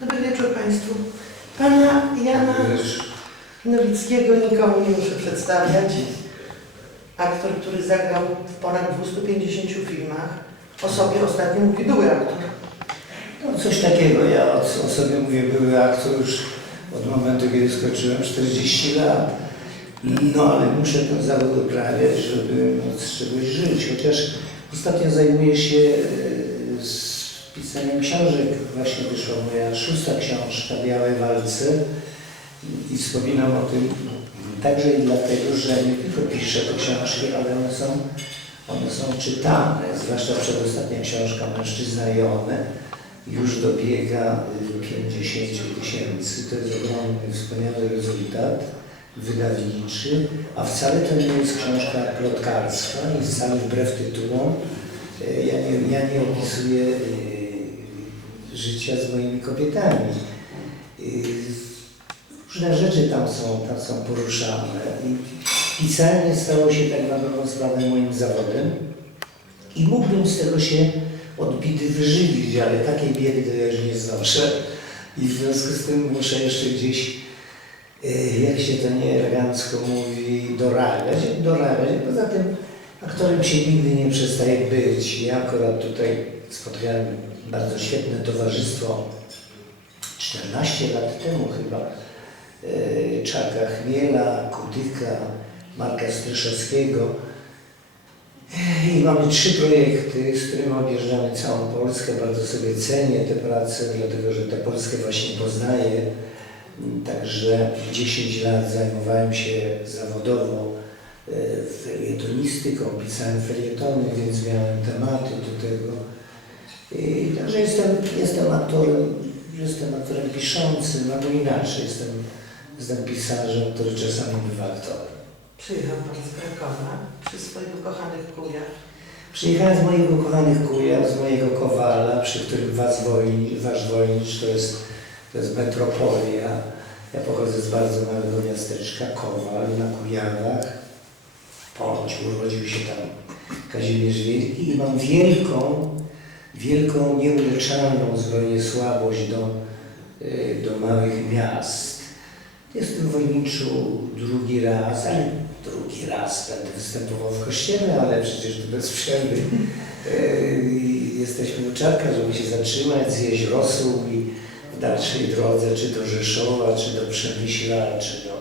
Dobry wieczór Państwu. Pana Jana Nowickiego nikomu nie muszę przedstawiać. Aktor, który zagrał w ponad 250 filmach. O sobie ostatnio mówi były aktor. No coś takiego. Ja o, sobie mówię, były aktor już od momentu, kiedy skończyłem 40 lat. No ale muszę ten zawód uprawiać, żeby móc z czegoś żyć. Chociaż ostatnio zajmuję się e, książek. Właśnie wyszła moja szósta książka, Białe Walce. I wspominam o tym także i dlatego, że nie tylko piszę te książki, ale one są, one są czytane. Zwłaszcza przedostatnia książka Mężczyzna i one już dobiega y, 50 tysięcy. To jest ogromny, wspaniały rezultat wydawniczy, a wcale to nie jest książka plotkarstwa i wcale wbrew tytułom. Ja nie, ja nie opisuję y, życia z moimi kobietami. Różne rzeczy tam są, tam są poruszane pisanie stało się tak na dobrą sprawę moim zawodem i mógłbym z tego się odbity wyżywić, ale takiej biedy to ja już nie znoszę i w związku z tym muszę jeszcze gdzieś, e, jak się to nieelegancko mówi, dorabiać, dorabiać. Poza tym aktorem się nigdy nie przestaje być. Ja akurat tutaj spotkałem bardzo świetne towarzystwo 14 lat temu chyba. e, Czaka Chmiela, Kudyka, Marka Stryszowskiego. I mamy trzy projekty, z którymi objeżdżamy całą Polskę. Bardzo sobie cenię te prace, dlatego że tę Polskę właśnie poznaję. Także 10 lat zajmowałem się zawodowo e, felietonistyką, pisałem felietony, więc miałem tematy do tego. I także jestem, jestem aktorem, jestem aktorem piszącym, albo inaczej, jestem, jestem pisarzem, który czasami bywa aktorem. Przyjechał Pan z Krakowa przy swoich ukochanych kujach. Przyjechałem z mojego kochanych kuja, z mojego Kowala, przy którym Was woi, Wasz Wojnicz to jest, to jest metropolia. Ja pochodzę z bardzo małego miasteczka Kowal na Kujawach. Ponoć urodził się tam Kazimierz Wielki i mam wielką, wielką, nieuleczalną zupełnie słabość do, y, do małych miast. Jestem w Wojniczu drugi raz, ale drugi raz będę występował w kościele, ale przecież to bez przerwy. Yy, Jesteśmy u czarka, żeby się zatrzymać, zjeść rosół i w dalszej drodze, czy do Rzeszowa, czy do Przemyśla, czy, do,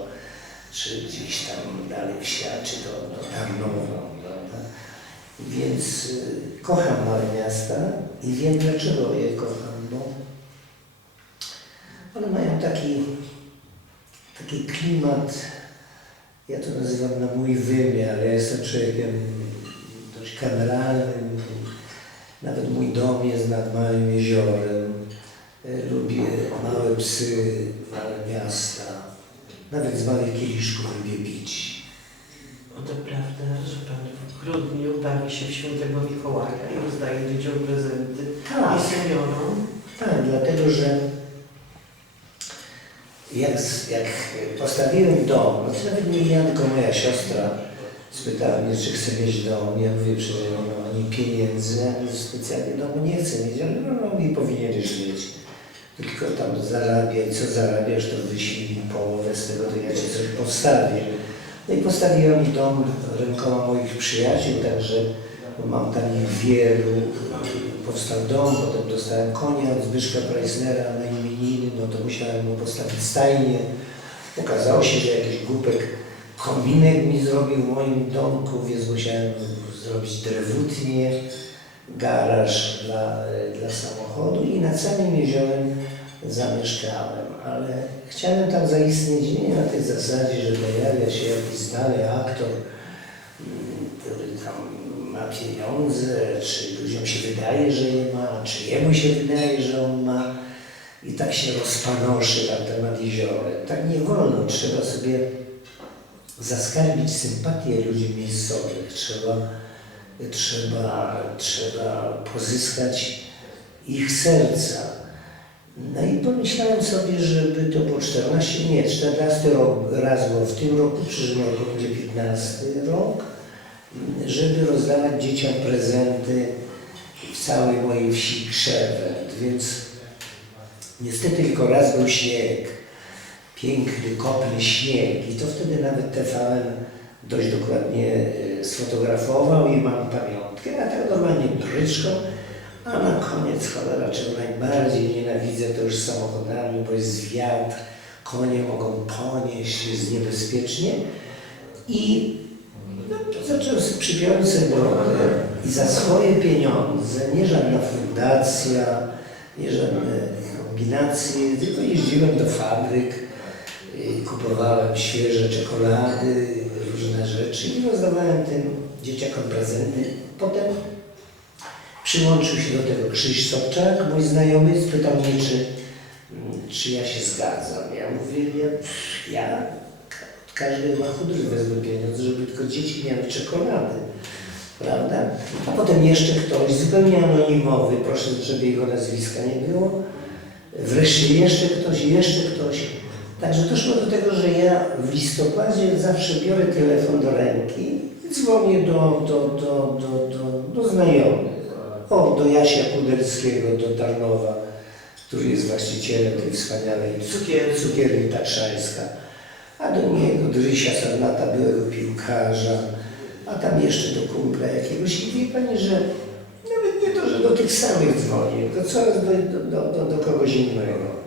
czy gdzieś tam dalej w świat, czy do, do Tarnowa. Prawda? Więc yy, kocham małe miasta i wiem dlaczego je kocham, bo one mają taki taki klimat, ja to nazywam na mój wymiar, ja jestem człowiekiem dość kameralnym, nawet mój dom jest nad małym jeziorem, lubię małe psy, małe miasta, nawet z małych kieliszków lubię pić. O to prawda, że Pan w grudniu bawi się w świętego Mikołaja i rozdaje dzieciom prezenty Tak. i seniorom. Tak, dlatego że jak, jak postawiłem dom, no to nawet nie ja, tylko moja siostra spytała mnie, czy chcę mieć dom. Ja mówię, że nie mam ani pieniędzy, ani specjalnie domu nie chcę mieć, ale no, no nie powinieneś mieć. Tylko tam zarabiaj, co zarabiasz, to wyślij połowę z tego, to ja ci coś postawię. No i postawiła mi dom rękoma moich przyjaciół, także mam tam wielu. Powstał dom, potem dostałem konia od Zbyszka Preissnera na imieniny, no to musiałem mu postawić stajnię. Okazało się, że jakiś głupek kominek mi zrobił w moim domku, więc musiałem zrobić drewutnię, garaż dla, dla samochodu i nad samym jeziorem zamieszkałem, ale chciałem tam zaistnieć nie na tej zasadzie, że pojawia się jakiś znany aktor, mm, który tam ma pieniądze, czy ludziom się wydaje, że je ma, czy jemu się wydaje, że on ma i tak się rozpanoszy na temat jeziora. Tak nie wolno, trzeba sobie zaskarbić sympatię ludzi miejscowych, trzeba, trzeba, trzeba pozyskać ich serca. No i pomyślałem sobie, żeby to było 14, nie, 14 rok, raz było w tym roku, w przyszłym roku będzie 15 rok, żeby rozdawać dzieciom prezenty w całej mojej wsi Krzewet, więc Niestety tylko raz był śnieg, piękny, kopny śnieg. I to wtedy nawet TVN dość dokładnie e, sfotografował i mam pamiątkę, a tak normalnie bryczką, a na koniec cholera, czego najbardziej nienawidzę, to już samochodami, bo jest wiatr, konie mogą ponieść, jest niebezpiecznie. I no, to zacząłem sobie przypiąć sobie i za swoje pieniądze, nie żadna fundacja, nie żadne kombinacje, tylko jeździłem do fabryk, kupowałem świeże czekolady, rzeczy i rozdawałem tym dzieciakom prezenty. Potem przyłączył się do tego Krzyś Sobczak, mój znajomy, spytał mnie, czy, czy ja się zgadzam. Ja mówię, ja, ja od każdej machudry wezmę pieniądze, żeby tylko dzieci miały czekolady. Prawda? A potem jeszcze ktoś, zupełnie anonimowy, proszę, żeby jego nazwiska nie było. Wreszcie jeszcze ktoś, jeszcze ktoś. Także doszło do tego, że ja w listopadzie zawsze biorę telefon do ręki i dzwonię do, do, do, do, do, do znajomych. O, do Jasia Kudelskiego, do Tarnowa, który jest właścicielem tej wspaniałej Cukierni. cukierni Tatrzańska. A do niego, do Rysia Sarnata, byłego piłkarza, a tam jeszcze do kumpla jakiegoś. I wie Pani, że nawet nie to, że do tych samych dzwonię, to coraz do, do, do, do kogoś innego.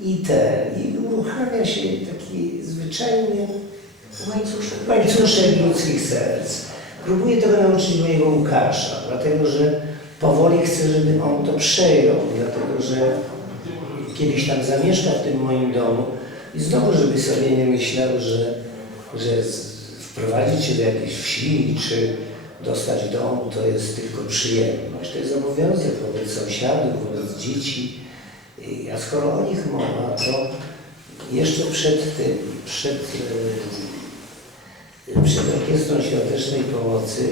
I te, i uruchamia się taki zwyczajny Łańcuszek. łańcuszek ludzkich serc. Próbuję tego nauczyć mojego Łukasza, dlatego że powoli chcę, żeby on to przejął, dlatego że kiedyś tam zamieszka w tym moim domu i znowu, żeby sobie nie myślał, że, że wprowadzić się do jakiejś wsi czy dostać dom to jest tylko przyjemność. To jest obowiązek wobec sąsiadów, wobec dzieci. A skoro o nich mowa, to jeszcze przed tym, przed przed Orkiestrą Świątecznej Pomocy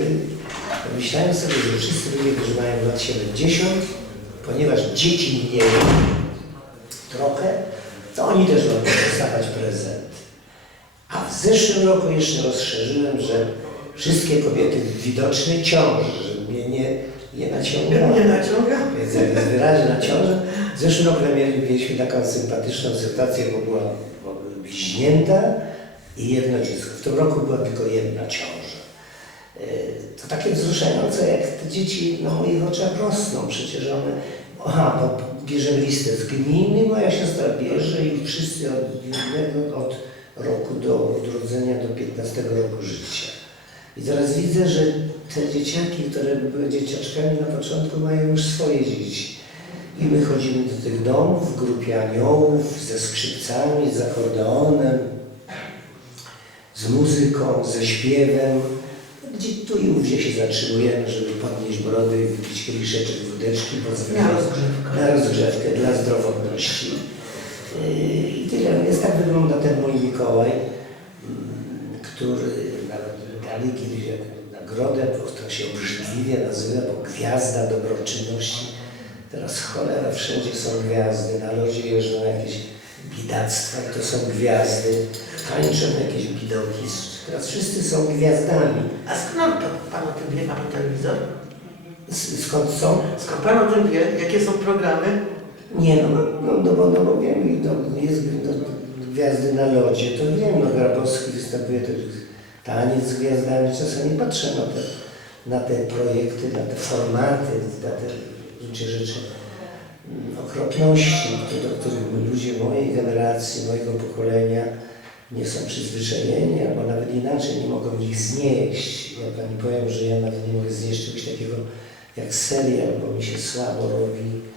myślałem sobie, że wszyscy ludzie, którzy mają lat 70, ponieważ dzieci mniej trochę, to oni też mogą dostawać prezent. A w zeszłym roku jeszcze rozszerzyłem, że wszystkie kobiety w widocznej ciąży, żeby mnie nie, nie naciągały. Nie naciąga? Więc jak jest wyraźna ciąża, w zeszłym roku mieli- mieliśmy taką sympatyczną sytuację, bo była bliźnięta i jedno dziecko. W tym roku była tylko jedna ciąża. E, To takie wzruszające, jak te dzieci na moich oczach rosną. Przecież one, aha, bo bierzemy listę z gminy, moja siostra bierze i wszyscy od od roku do odrodzenia do 15 roku życia. I teraz widzę, że te dzieciaki, które były dzieciaczkami na początku, mają już swoje dzieci. I my chodzimy do tych domów w grupie aniołów, ze skrzypcami, z akordeonem, z muzyką, ze śpiewem. Gdzie tu i ówdzie się zatrzymujemy, żeby podnieść brody, wypić kieliszeczek wódeczki, Na rozgrzewkę. na rozgrzewkę dla zdrowotności. Yy, I tyle. Więc tak wygląda ten mój Mikołaj, mm, który nawet dali kiedyś nagrodę, bo to się obrzydliwie nazywa, bo gwiazda dobroczynności. Teraz cholera, wszędzie są gwiazdy, na lodzie jeżdżą jakieś bidactwa to są gwiazdy, tańczą jakieś bidoki. Teraz wszyscy są gwiazdami. A skąd to pan o tym wie? Ma pan telewizor? S- Skąd są? Skąd pan o tym wie? Jakie są programy? Nie no, no, no, no, bo, no bo wiem, no, jest gwiazdy na lodzie, to wiem, no Grabowski występuje też taniec z gwiazdami, czasami patrzę na te, na te projekty, na te formaty, na te rzeczy, rzeczy mm, okropności, do których ludzie mojej generacji, mojego pokolenia nie są przyzwyczajeni, albo nawet inaczej nie mogą ich znieść. Ja Pani powiem, że ja nawet nie mogę znieść czegoś takiego jak serial, bo mi się słabo robi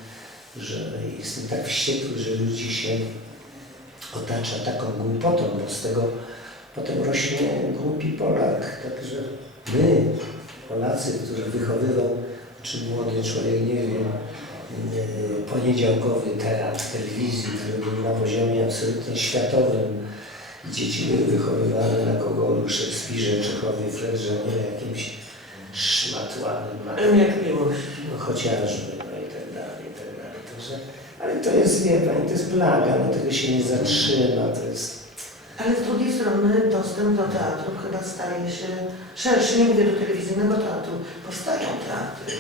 że jestem tak wściekły, że ludzi się otacza taką głupotą, bo z tego potem rośnie głupi Polak. Także my, Polacy, którzy wychowywał, czy młody człowiek, nie wiem, yy, poniedziałkowy teatr telewizji, który był na poziomie absolutnie światowym. Dzieci były wychowywane na Gogolu, Szekspirze, Czechowie, Fredrzenie, jakimś szmatłanym, Jak miłość. no chociażby, no i tak dalej, i tak dalej. Także, ale to jest, wie Pani, to jest plaga, no tego się nie zatrzyma, to jest... Ale z drugiej strony dostęp do teatru chyba staje się szerszy. Nie mówię do telewizyjnego teatru. Powstają teatry.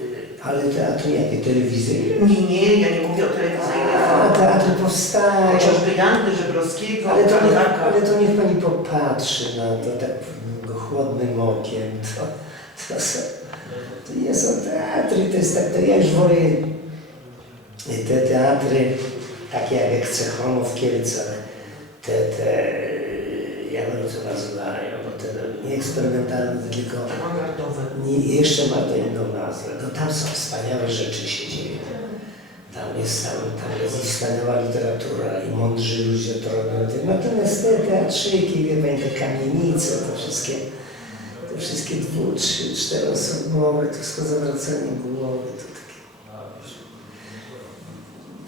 Y, Ale teatry jakie? Telewizyjne? Nie, nie, ja nie mówię o telewizyjnych A formach. teatry powstają. Chociażby Jandy Żebrowskiego, Ale to, niech, ale to niech pani popatrzy na to tak chłodnym okiem. To, to, są, to nie są teatry, to jest tak, to ja już wolę te teatry takie jak Ekcechono w Kielcach, te, te, jak one to nazywają, bo te nie eksperymentalne, tylko nie, jeszcze ma to inną nazwę. No tam są wspaniałe rzeczy się dzieją. Tam jest, tam, tam jest wspaniała literatura i mądrzy ludzie to robią. Natomiast te teatrzyki, wie pani, te kamienice, to wszystkie, te wszystkie dwu, trzy, czteroosobowe, to wszystko zawracanie głowy, to takie...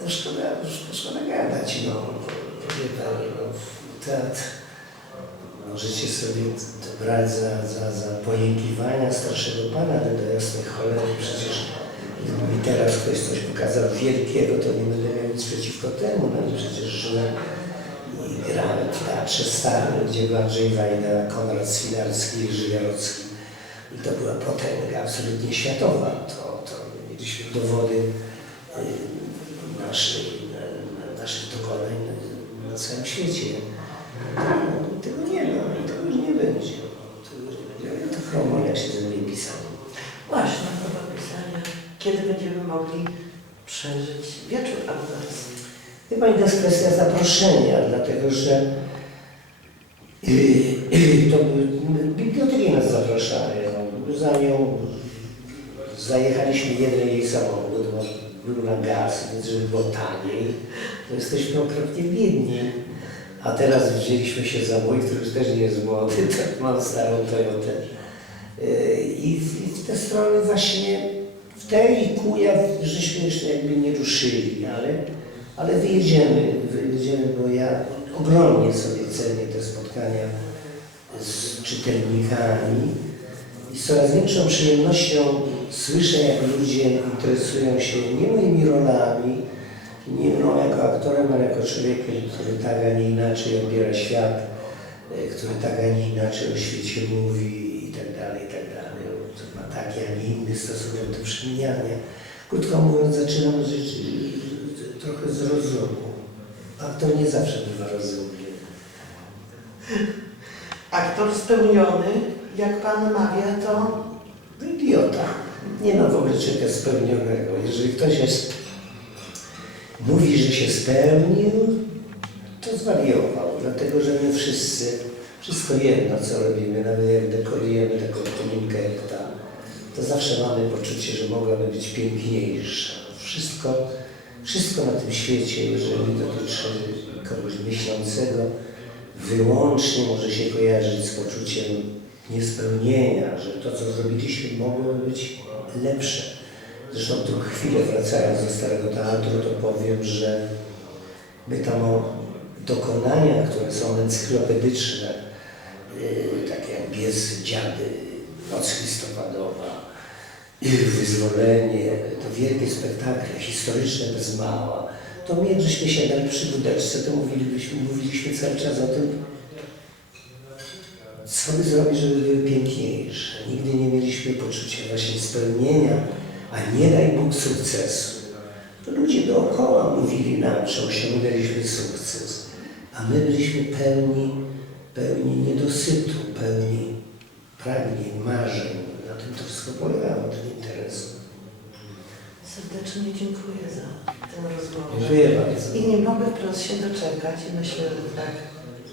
No szkoda, szkoda gadać, no. Wie pani, no, teatr... Możecie sobie brać za, za, za pojękiwania starszego pana, ale do jasnej cholery przecież gdyby mi teraz ktoś coś pokazał wielkiego, to nie będę miał nic przeciwko temu, no i przecież żyłem i grałem w Teatrze Starym, gdzie był Andrzej Wajda, Konrad Swilarski, Jarocki. I to była potęga absolutnie światowa. To, to mieliśmy dowody y, naszej, na- naszych dokonań na, na całym świecie. No, tego nie ma i tego już nie będzie. Tego już nie będzie. Ale to chromonia się ze mnie pisał. Właśnie, próba pisania. Kiedy będziemy mogli przeżyć wieczór autorski? Wie Pani, to jest kwestia zaproszenia, dlatego że yy, yy, to biblioteki nas zapraszają. Za nią zajechaliśmy jeden jej samochód, bo był na gaz, więc żeby było taniej, to jesteśmy okropnie biedni. A teraz wzięliśmy się za mój, który już też nie jest młody, tak mam starą Toyotę. Yy, I I w te strony właśnie, w tej i żeśmy jeszcze jakby nie ruszyli, ale, ale wyjedziemy, wyjedziemy, bo ja ogromnie sobie cenię te spotkania z czytelnikami i z coraz większą przyjemnością słyszę, jak ludzie interesują się nie moimi rolami, nie mną jako aktorem, ale jako człowiekiem, który tak, a nie inaczej odbiera świat, e, który tak, a nie inaczej o świecie mówi i tak dalej, i tak dalej. Ma taki, a nie inny stosunek do przemijania. Krótko mówiąc, zaczynam żyć trochę z rozumu. Aktor nie zawsze bywa rozumny. Aktor spełniony, jak pan mawia, to No idiota. Nie ma w ogóle człowieka spełnionego. Jeżeli ktoś jest, mówi, że się spełnił, to zwariował. Dlatego, że my wszyscy, wszystko jedno, co robimy, nawet jak dekorujemy taką kominkę jak ta, to zawsze mamy poczucie, że mogłaby być piękniejsza. Wszystko, wszystko na tym świecie, jeżeli dotyczy kogoś myślącego, wyłącznie może się kojarzyć z poczuciem niespełnienia, że to, co zrobiliśmy, mogłoby być lepsze. Zresztą tu chwilę wracając do Starego Teatru, to powiem, że my tam o dokonania, które są encyklopedyczne, yy, takie jak Bies, Dziady, Noc Listopadowa, Wyzwolenie, to wielkie spektakle historyczne bez mała, to my żeśmy siadali przy wódeczce, to mówiliśmy, mówiliśmy cały czas o tym, co by zrobić, żeby były piękniejsze. Nigdy nie mieliśmy poczucia właśnie spełnienia, a nie daj Bóg sukcesu. To ludzie dookoła mówili nam, że osiągnęliśmy sukces, a my byliśmy pełni, pełni niedosytu, pełni pragnień, marzeń. Na tym to wszystko polegało, ten interes. serdecznie dziękuję za tę rozmowę. Dziękuję bardzo. I nie mogę wprost się doczekać i myślę, że tak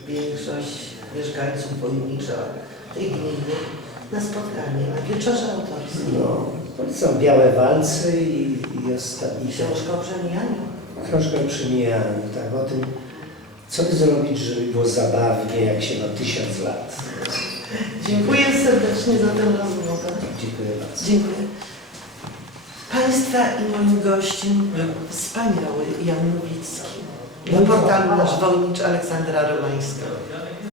większość mieszkańców Wojnicza tej gminy na spotkanie, na wieczorze autorskim. No, są białe walce i, i ostatni Książka o przemijaniu. Troszkę o przemijaniu, tak, o tym, co by zrobić, żeby było zabawnie, jak się ma tysiąc lat. Dziękuję serdecznie za tę rozmowę. Dziękuję bardzo. Dziękuję. Państwa i moim gościem był wspaniały Jan Nowicki. Reportaż nasz Wojnicz Aleksandra Romańska.